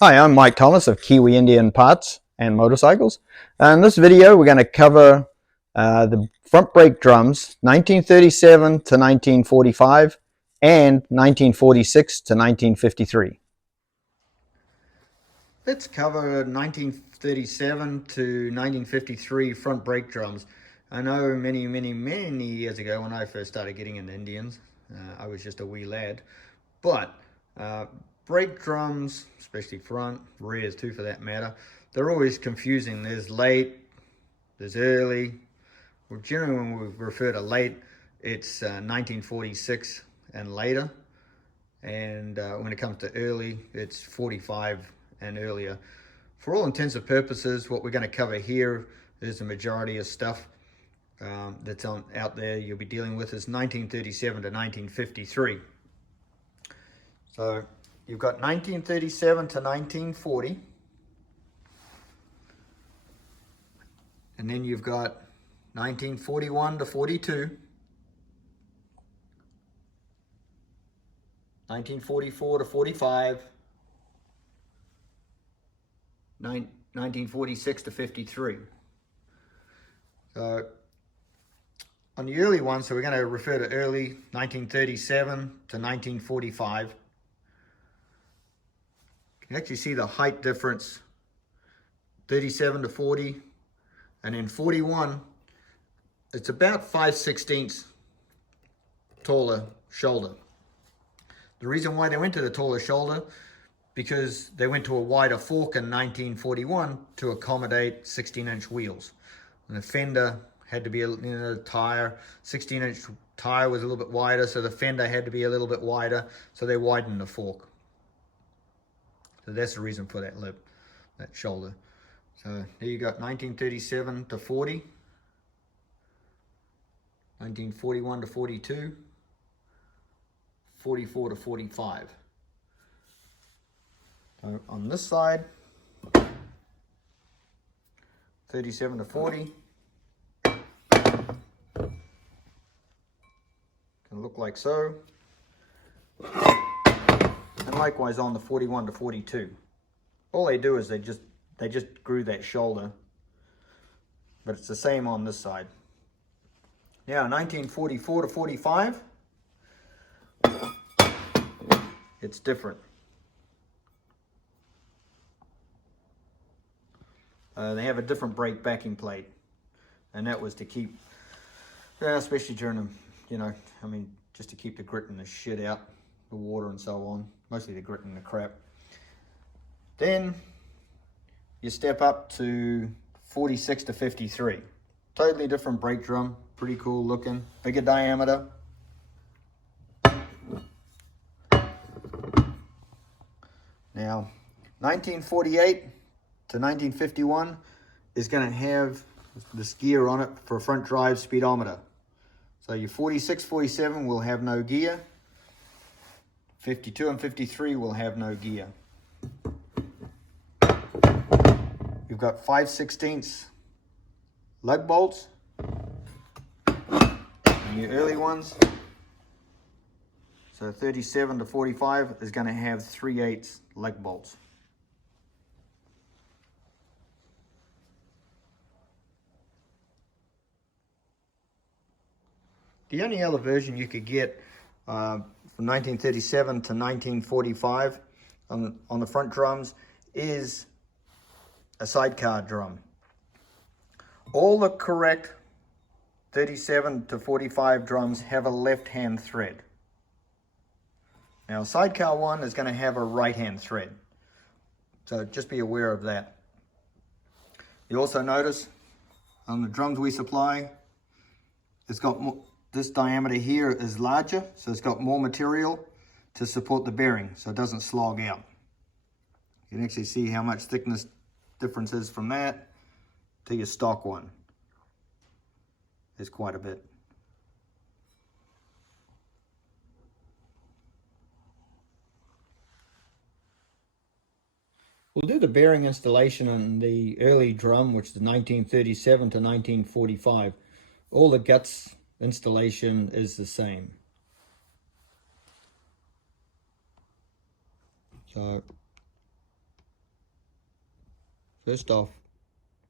Hi, I'm Mike Thomas of Kiwi Indian Parts and Motorcycles. In this video, we're going to cover the front brake drums 1937 to 1945 and 1946 to 1953. Let's cover 1937 to 1953 front brake drums. I know many years ago when I first started getting into Indians, I was just a wee lad, but brake drums, especially front, rears too for that matter, they're always confusing. There's late, there's early. Well, generally when we refer to late, it's 1946 and later. And when it comes to early, it's 45 and earlier. For all intents and purposes, what we're going to cover here is the majority of stuff that's out there you'll be dealing with is 1937 to 1953. So you've got 1937 to 1940. And then you've got 1941 to 42. 1944 to 45. 1946 to 53. So on the early ones, so we're going to refer to early 1937 to 1945. You can actually see the height difference, 37 to 40, and then 41, it's about 5/16 taller shoulder. The reason why they went to the taller shoulder, because they went to a wider fork in 1941 to accommodate 16-inch wheels. And the fender had to be, tire, 16-inch tire was a little bit wider, so the fender had to be a little bit wider, so they widened the fork. So that's the reason for that lip, that shoulder. So there you got 1937 to 40, 1941 to 42, 44 to 45. So on this side, 37 to 40. Can look like so. And likewise on the 41 to 42. All they do is they just grew that shoulder, but it's the same on this side. Now 1944 to 45, it's different. They have a different brake backing plate, and that was to keep, especially during the, just to keep the grit and the shit out, the water and so on, mostly the grit and the crap. Then you step up to 46 to 53. Totally different brake drum, pretty cool looking, bigger diameter. Now, 1948 to 1951 is going to have this gear on it for a front drive speedometer. So your 46, 47 will have no gear. 52 and 53 will have no gear. You've got 5/16 lug bolts. And your early ones, so 37 to 45 is going to have 3/8 lug bolts. The only other version you could get from 1937 to 1945 on the front drums is a sidecar drum. All the correct 37 to 45 drums have a left-hand thread. Now, sidecar one is going to have a right-hand thread. So just be aware of that. You also notice on the drums we supply, it's got more, this diameter here is larger, so it's got more material to support the bearing, so it doesn't slog out. You can actually see how much thickness difference is from that to your stock one. There's quite a bit. We'll do the bearing installation on the early drum, which is 1937 to 1945. All the guts installation is the same. So First off,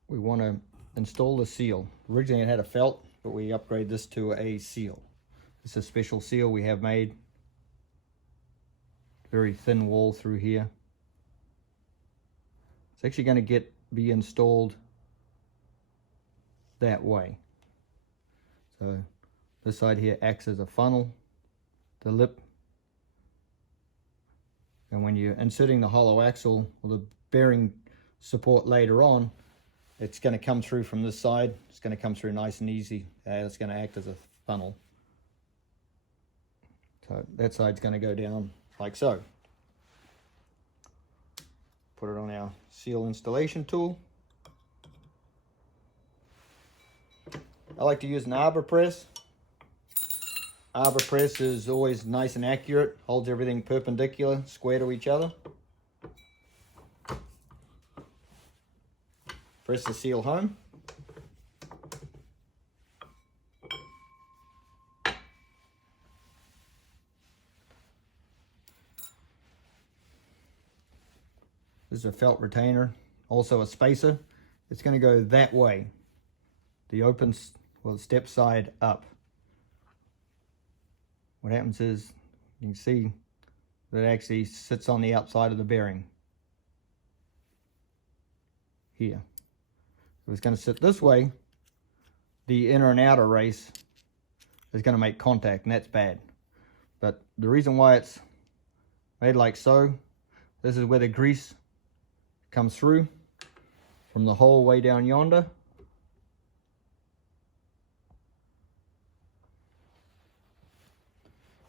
we want to install the seal. Originally it had a felt, but we upgrade this to a seal. It's a special seal we have made. Very thin wall through here. It's actually going to be installed that way. So this side here acts as a funnel, the lip, and when you're inserting the hollow axle or the bearing support later on, it's going to come through from this side. It's going to come through nice and easy. It's going to act as a funnel. So that side's going to go down like so. Put it on our seal installation tool. I like to use an arbor press. Arbor press is always nice and accurate, holds everything perpendicular, square to each other. Press the seal home. This is a felt retainer, also a spacer. It's going to go that way. The open, well, step side up. What happens is, you can see that it actually sits on the outside of the bearing. Here. If it's going to sit this way, the inner and outer race is going to make contact, and that's bad. But the reason why it's made like so, this is where the grease comes through from the hole way down yonder.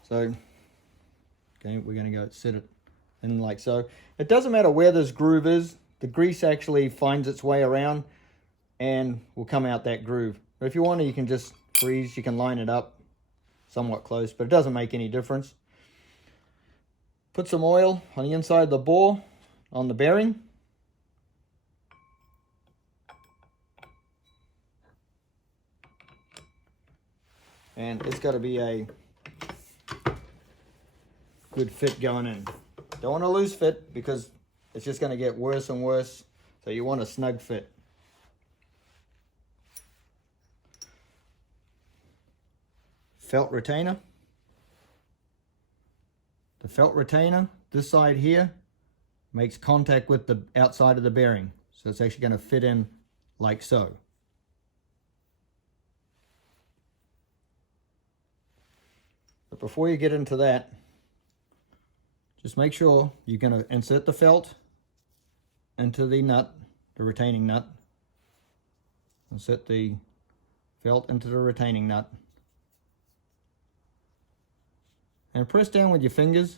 So, okay, we're going to go set it in like so. It doesn't matter where this groove is, the grease actually finds its way around and will come out that groove. But if you want to, you can just freeze, you can line it up somewhat close, but it doesn't make any difference. Put some oil on the inside of the bore, on the bearing. And it's got to be a good fit going in. Don't want a loose fit because it's just going to get worse and worse. So you want a snug fit. Felt retainer. The felt retainer, this side here, makes contact with the outside of the bearing. So it's actually going to fit in like so. But before you get into that, just make sure you're going to insert the felt into the nut, the retaining nut. Insert the felt into the retaining nut. And press down with your fingers.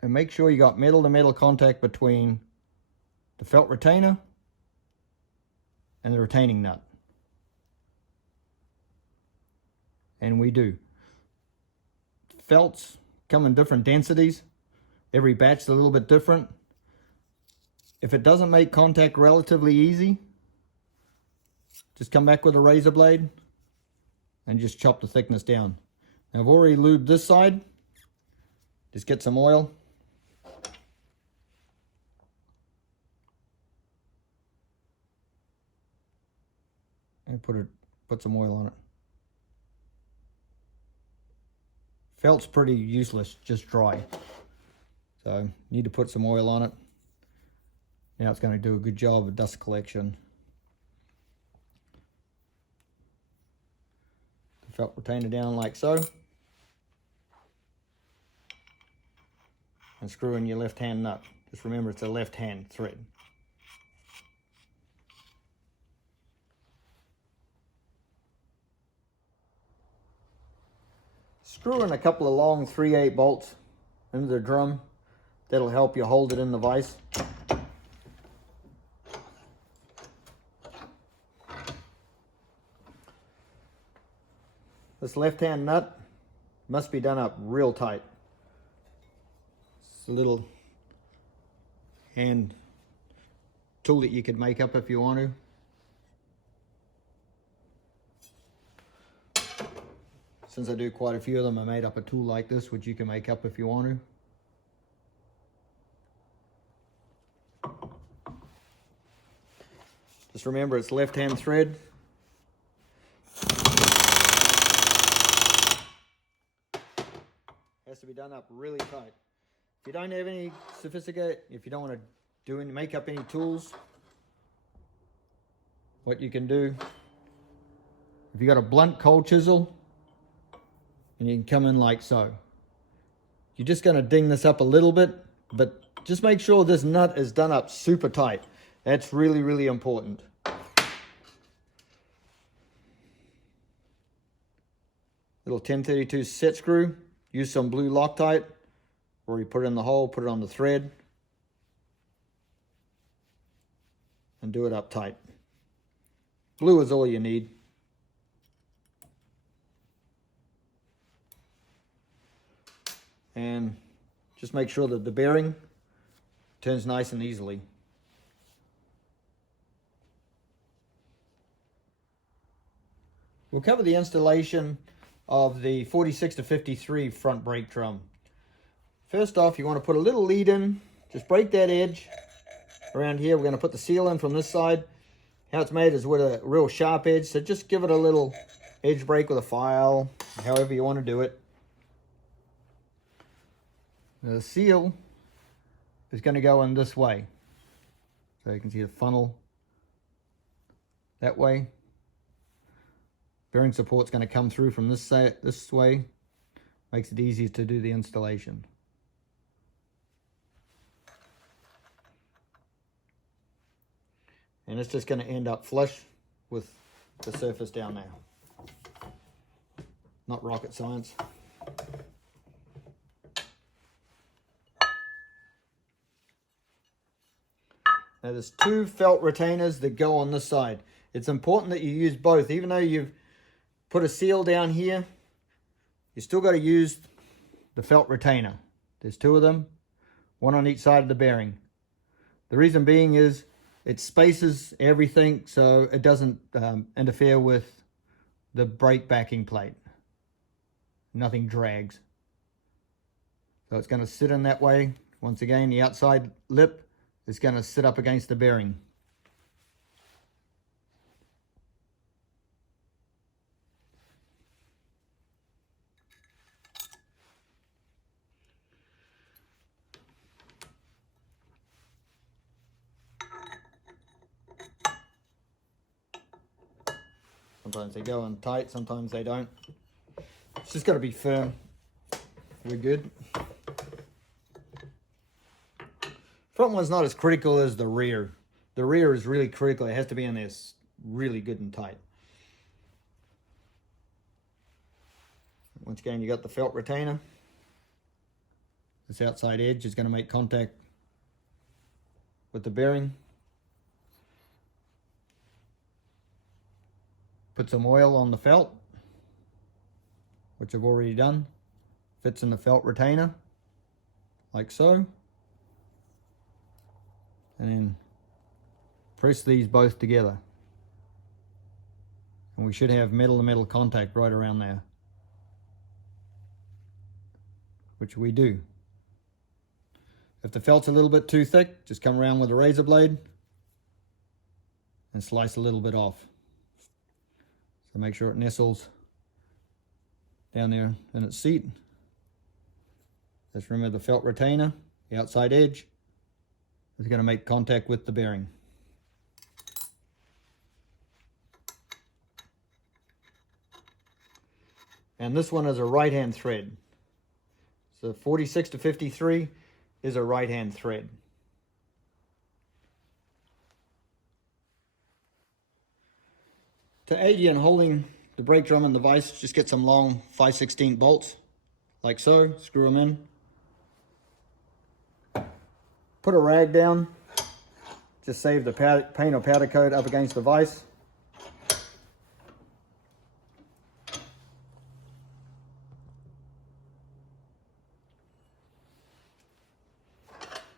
And make sure you got metal to metal contact between the felt retainer and the retaining nut. And we do. Felts come in different densities. Every batch is a little bit different. If it doesn't make contact relatively easy, just come back with a razor blade and just chop the thickness down. Now I've already lubed this side. Just get some oil. And put some oil on it. Felt's pretty useless, just dry. So need to put some oil on it. Now it's going to do a good job of dust collection. The felt retainer down like so. And screw in your left hand nut. Just remember it's a left hand thread. Screw in a couple of long 3/8 bolts into the drum. That'll help you hold it in the vise. This left-hand nut must be done up real tight. It's a little hand tool that you could make up if you want to. Since I do quite a few of them, I made up a tool like this, which you can make up if you want to. Just remember it's left-hand thread. Has to be done up really tight. If you don't have any if you don't want to make up any tools, what you can do, if you got a blunt cold chisel, and you can come in like so. You're just going to ding this up a little bit, but just make sure this nut is done up super tight. That's really, really important. Little 1032 set screw. Use some blue Loctite, or you put it in the hole, put it on the thread, and do it up tight. Blue is all you need. And just make sure that the bearing turns nice and easily. We'll cover the installation of the 46 to 53 front brake drum. First off, you want to put a little lead in, just break that edge around here. We're going to put the seal in from this side. How it's made is with a real sharp edge, so just give it a little edge break with a file, however you want to do it. The seal is going to go in this way, so you can see the funnel that way. Bearing support's going to come through from this way. Makes it easier to do the installation. And it's just going to end up flush with the surface down there. Not rocket science. Now there's two felt retainers that go on this side. It's important that you use both. Even though you've put a seal down here, you still got to use the felt retainer. There's two of them, one on each side of the bearing. The reason being is it spaces everything so it doesn't interfere with the brake backing plate. Nothing drags. So it's going to sit in that way. Once again, the outside lip is going to sit up against the bearing. Sometimes they go on tight, sometimes they don't. It's just got to be firm. We're good. Front one's not as critical as the rear. The rear is really critical. It has to be in there really good and tight. Once again, you got the felt retainer. This outside edge is going to make contact with the bearing. Put some oil on the felt, which I've already done. Fits in the felt retainer, like so. And then press these both together. And we should have metal-to-metal contact right around there, which we do. If the felt's a little bit too thick, just come around with a razor blade and slice a little bit off. So make sure it nestles down there in its seat. Just remember the felt retainer, the outside edge, is going to make contact with the bearing. And this one is a right-hand thread. So 46 to 53 is a right-hand thread. To aid you in holding the brake drum and the vise, just get some long 5/16 bolts, like so, screw them in. Put a rag down, just save the paint or powder coat up against the vise.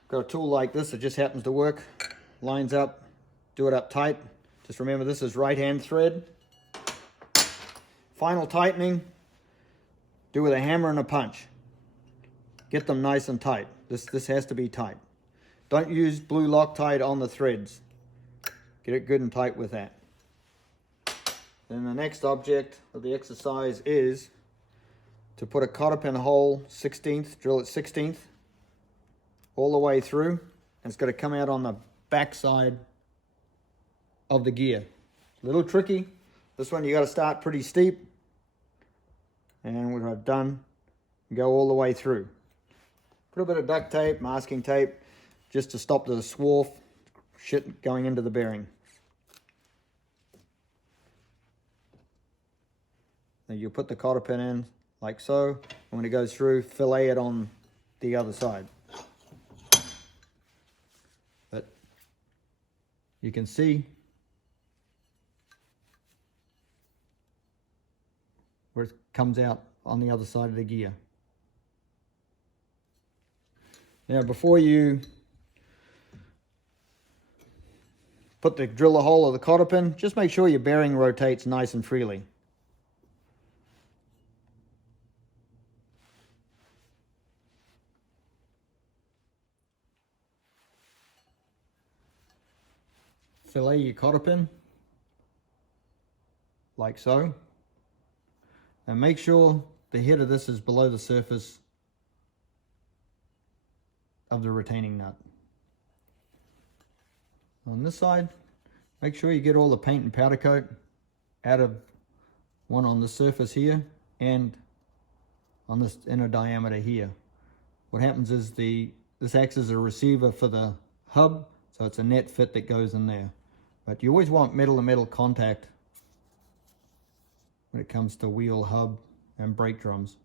Got a tool like this that just happens to work, lines up, do it up tight. Just remember this is right-hand thread. Final tightening, do with a hammer and a punch. Get them nice and tight. This has to be tight. Don't use blue Loctite on the threads. Get it good and tight with that. Then the next object of the exercise is to put a cotter pin hole 16th, drill it 16th, all the way through. And it's got to come out on the back side of the gear. A little tricky. This one you got to start pretty steep. And what I've done, go all the way through. Put a bit of duct tape, masking tape, just to stop the swarf shit going into the bearing. Then you put the cotter pin in like so, and when it goes through, fillet it on the other side. But you can see where it comes out on the other side of the gear. Now before you drill the hole of the cotter pin, just make sure your bearing rotates nice and freely. Fillet your cotter pin like so, and make sure the head of this is below the surface of the retaining nut. On this side, make sure you get all the paint and powder coat out of one on the surface here and on this inner diameter here. What happens is this acts as a receiver for the hub, so it's a net fit that goes in there. But you always want metal to metal contact when it comes to wheel, hub, and brake drums.